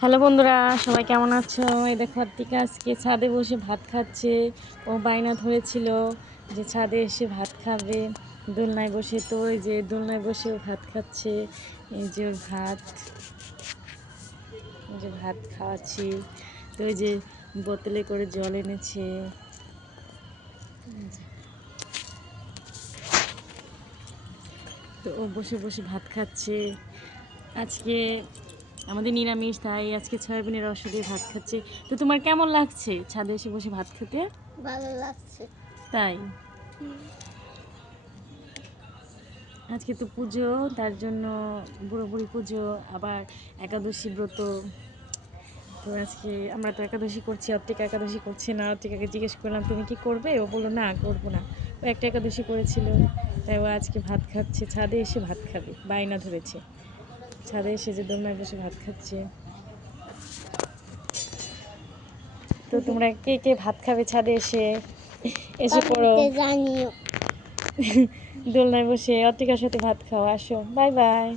Hello বন্ধুরা, সবাই কেমন আছো? এই দেখো আত্মিকা আজকে ছাদে বসে ভাত খাচ্ছে। ও বায়না ধরেছিল যে ছাদে এসে ভাত খাবে দোলনায় বসে। তো ওই যে দোলনায় বসে ও ভাত খাচ্ছে। এই যে ওর ভাত, এই যে ভাত খাওয়াচ্ছি। তো ওই যে বোতলে করে জল এনেছে। তো ও বসে বসে ভাত খাচ্ছে। আজকে আমাদের নিরামিষ, তাই আজকে সয়াবিনের রস দিয়ে ভাত খাচ্ছে। তো তোমার কেমন লাগছে ছাদে এসে বসে ভাত খেতে? ভালো লাগছে। তাই আজকে তো পুজো, তার জন্য বুড়ো বুড়ি পুজো, আবার একাদশী ব্রত। তো আজকে আমরা তো একাদশী করছি, অত্রিকা একাদশী করছে না। অত্রিকাকে জিজ্ঞেস করলাম তুমি কি করবে, ও বললো না করবো না। ও একটা একাদশী করেছিল, তাই ও আজকে ভাত খাচ্ছে, ছাদে এসে ভাত খাবে বায়না ধরেছে। ছাদে এসে যে দোলনায় বসে ভাত খাচ্ছে। তো তোমরা কে কে ভাত খাবে ছাদে এসে, এসে পড়ো। কমেন্টে জানিও। দোলনায় বসে অত্রিকার সাথে ভাত খাও, আসো। Bye bye.